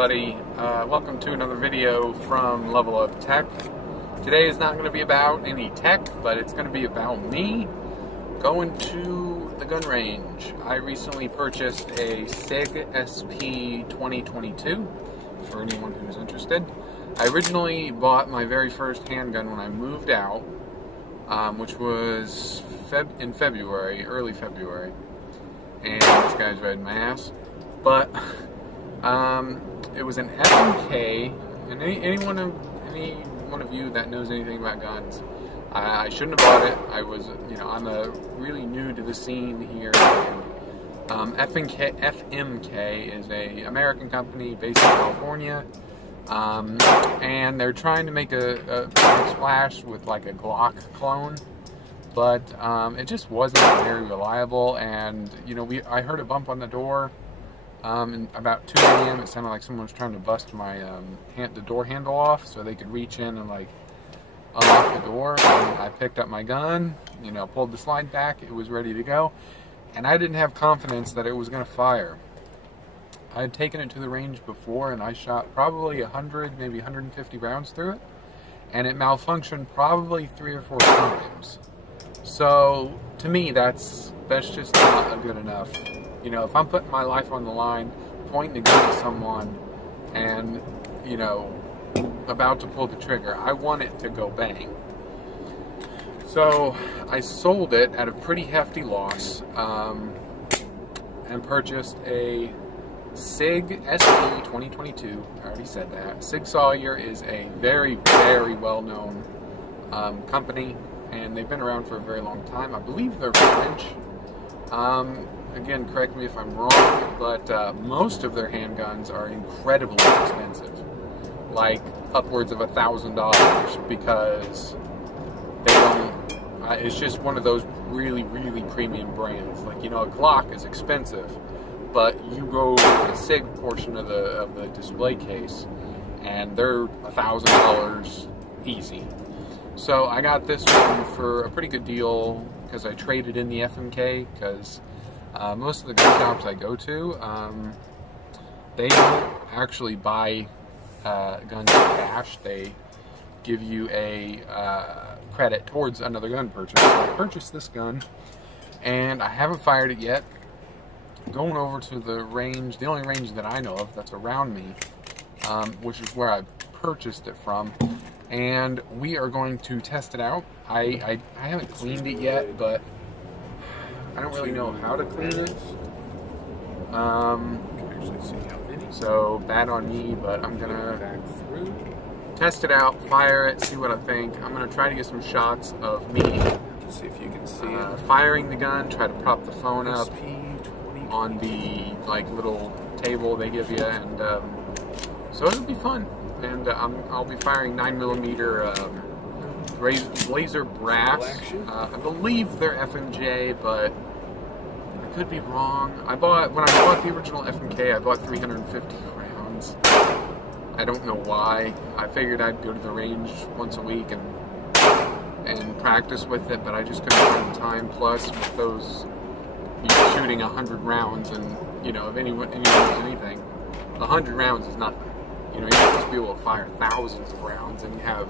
everybody. Welcome to another video from Level Up Tech. Today is not going to be about any tech, but it's going to be about me going to the gun range. I recently purchased a SIG SP2022 for anyone who's interested. I originally bought my very first handgun when I moved out, which was in February, early February. And this guy's riding my ass. But it was an FMK, and any one of you that knows anything about guns, I shouldn't have bought it. I was, I'm really new to the scene here. FMK is a American company based in California, and they're trying to make a splash with like a Glock clone, but it just wasn't very reliable. And I heard a bump on the door. And about 2 a.m. it sounded like someone was trying to bust my the door handle off so they could reach in and like unlock the door. And I picked up my gun, pulled the slide back, it was ready to go, and I didn't have confidence that it was going to fire. I had taken it to the range before and I shot probably 100, maybe 150 rounds through it, and it malfunctioned probably 3 or 4 times. So to me, that's just not good enough. If I'm putting my life on the line, pointing a gun at someone, and, about to pull the trigger, I want it to go bang. So I sold it at a pretty hefty loss, and purchased a SIG SP2022. I already said that. SIG Sauer is a very, very well-known company, and they've been around for a very long time. I believe they're French. Again, correct me if I'm wrong, but most of their handguns are incredibly expensive, like upwards of $1,000, because they don't. It's just one of those really, really premium brands. Like a Glock is expensive, but you go to the SIG portion of the display case, and they're $1,000 easy. So I got this one for a pretty good deal because I traded in the FMK, because most of the gun shops I go to, they don't actually buy guns in cash. They give you a credit towards another gun purchase. So I purchased this gun, and I haven't fired it yet. Going over to the range, the only range that I know of that's around me, which is where I purchased it from, and we are going to test it out. I haven't cleaned it yet, but I don't really know how to clean it. So bad on me, but I'm gonna test it out, fire it, see what I think. I'm gonna try to get some shots of me. See if you can see it. Firing the gun, try to prop the phone up on the little table they give you, and so it'll be fun. And I'll be firing 9mm laser brass. I believe they're FMJ, but I could be wrong. When I bought the original FMK, I bought 350 rounds. I don't know why. I figured I'd go to the range once a week and practice with it, but I just couldn't find the time. Plus, with those, you're shooting 100 rounds, and if anyone knows anything, 100 rounds is nothing. You're supposed to be able to fire thousands of rounds, and you have,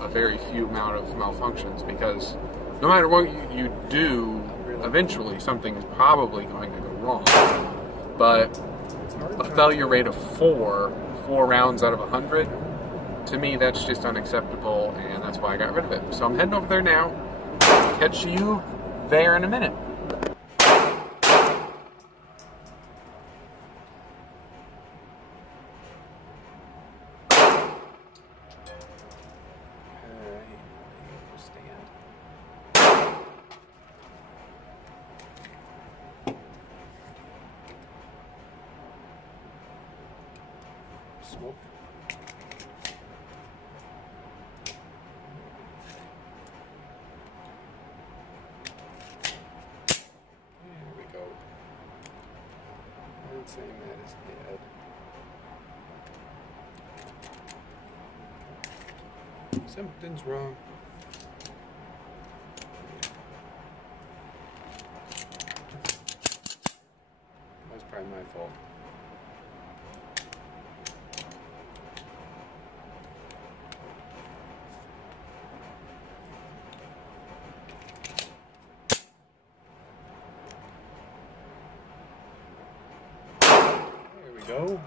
a very few amount of malfunctions, because no matter what you do, eventually something is probably going to go wrong. But a failure rate of 4 rounds out of 100, to me, that's just unacceptable, and that's why I got rid of it. So I'm heading over there now. I'll catch you there in a minute. Smoke. There we go. I'm saying that is dead. Something's wrong. That's probably my fault. go.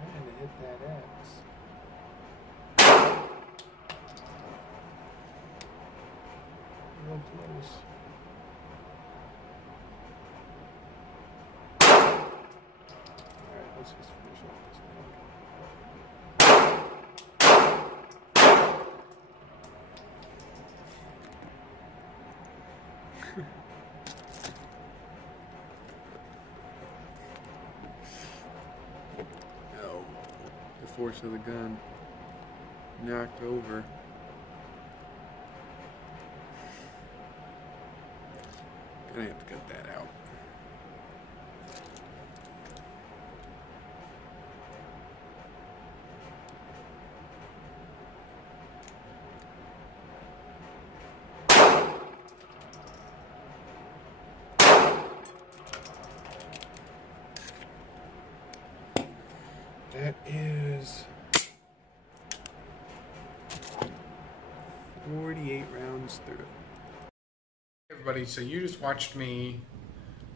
Trying to hit that X. Real close. Alright, let's just finish off this thing. Oh, the force of the gun knocked over. Gonna have to cut that out. That is 48 rounds through. Hey everybody, so you just watched me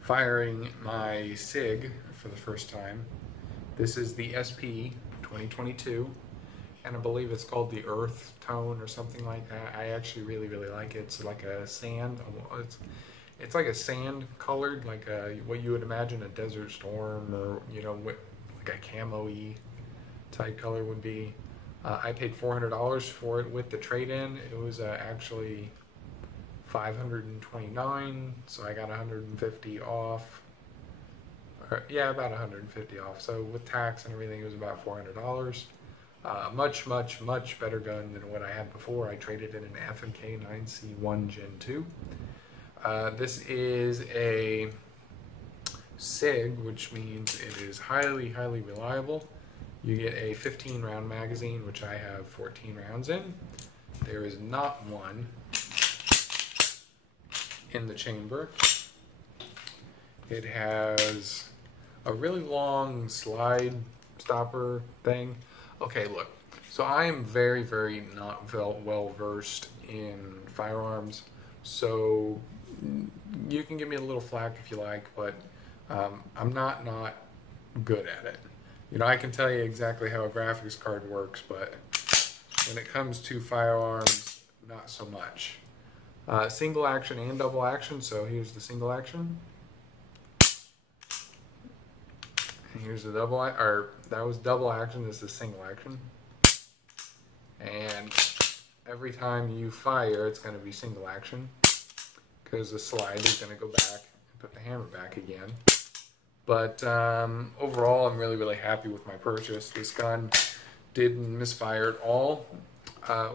firing my SIG for the first time. This is the SP2022, and I believe it's called the Earth Tone or something like that. I actually really like it. It's like a sand. It's like a sand colored, like what you would imagine a Desert Storm or, you know, like a camo-y type color would be. I paid $400 for it with the trade-in. It was actually $529, so I got 150 off. Or, yeah, about 150 off. So with tax and everything, it was about $400. Much better gun than what I had before. I traded in an F&K 9C1 Gen 2. This is a SIG, which means it is highly reliable. You get a 15 round magazine, which I have 14 rounds in. There is not one in the chamber. It has a really long slide stopper thing. Okay, look, so I am very not well versed in firearms, so you can give me a little flack if you like, but I'm not good at it. You know, I can tell you exactly how a graphics card works, but when it comes to firearms, not so much. Single action and double action, so here's the single action. And here's the double, or that was double action, this is single action. And every time you fire, it's going to be single action, because the slide is going to go back and put the hammer back again. But overall, I'm really happy with my purchase. This gun didn't misfire at all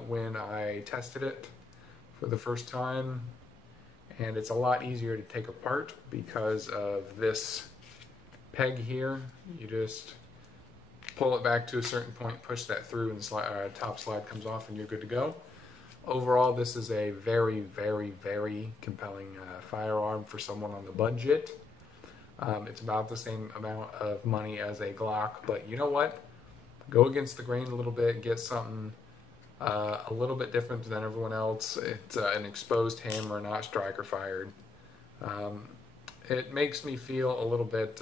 when I tested it for the first time, and it's a lot easier to take apart because of this peg here. You just pull it back to a certain point, push that through, and the top slide comes off, and you're good to go. Overall, this is a very compelling firearm for someone on the budget. It's about the same amount of money as a Glock, but you know what? Go against the grain a little bit, get something a little bit different than everyone else. It's an exposed hammer, not striker fired. It makes me feel a little bit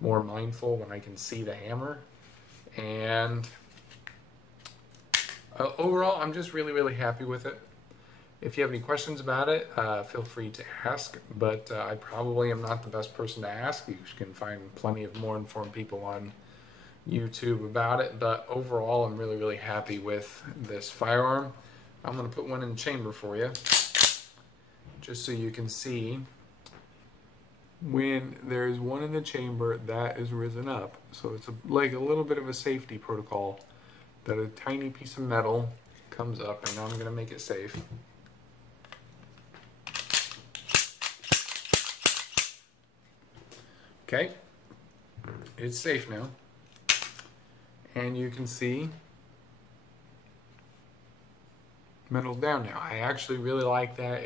more mindful when I can see the hammer. And overall, I'm just really happy with it. If you have any questions about it, feel free to ask, but I probably am not the best person to ask. You can find plenty of more informed people on YouTube about it, but overall, I'm really happy with this firearm. I'm going to put one in the chamber for you, just so you can see when there's one in the chamber that is risen up. So it's like a little bit of a safety protocol, that a tiny piece of metal comes up, and now I'm going to make it safe. Okay, it's safe now, and you can see metal's down now. I actually really like that.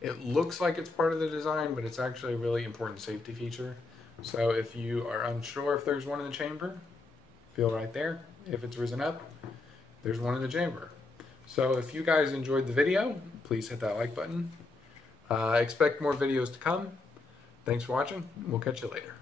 It looks like it's part of the design, but it's actually a really important safety feature. So if you are unsure if there's one in the chamber, feel right there. If it's risen up, there's one in the chamber. So if you guys enjoyed the video, please hit that like button. Expect more videos to come. Thanks for watching. We'll catch you later.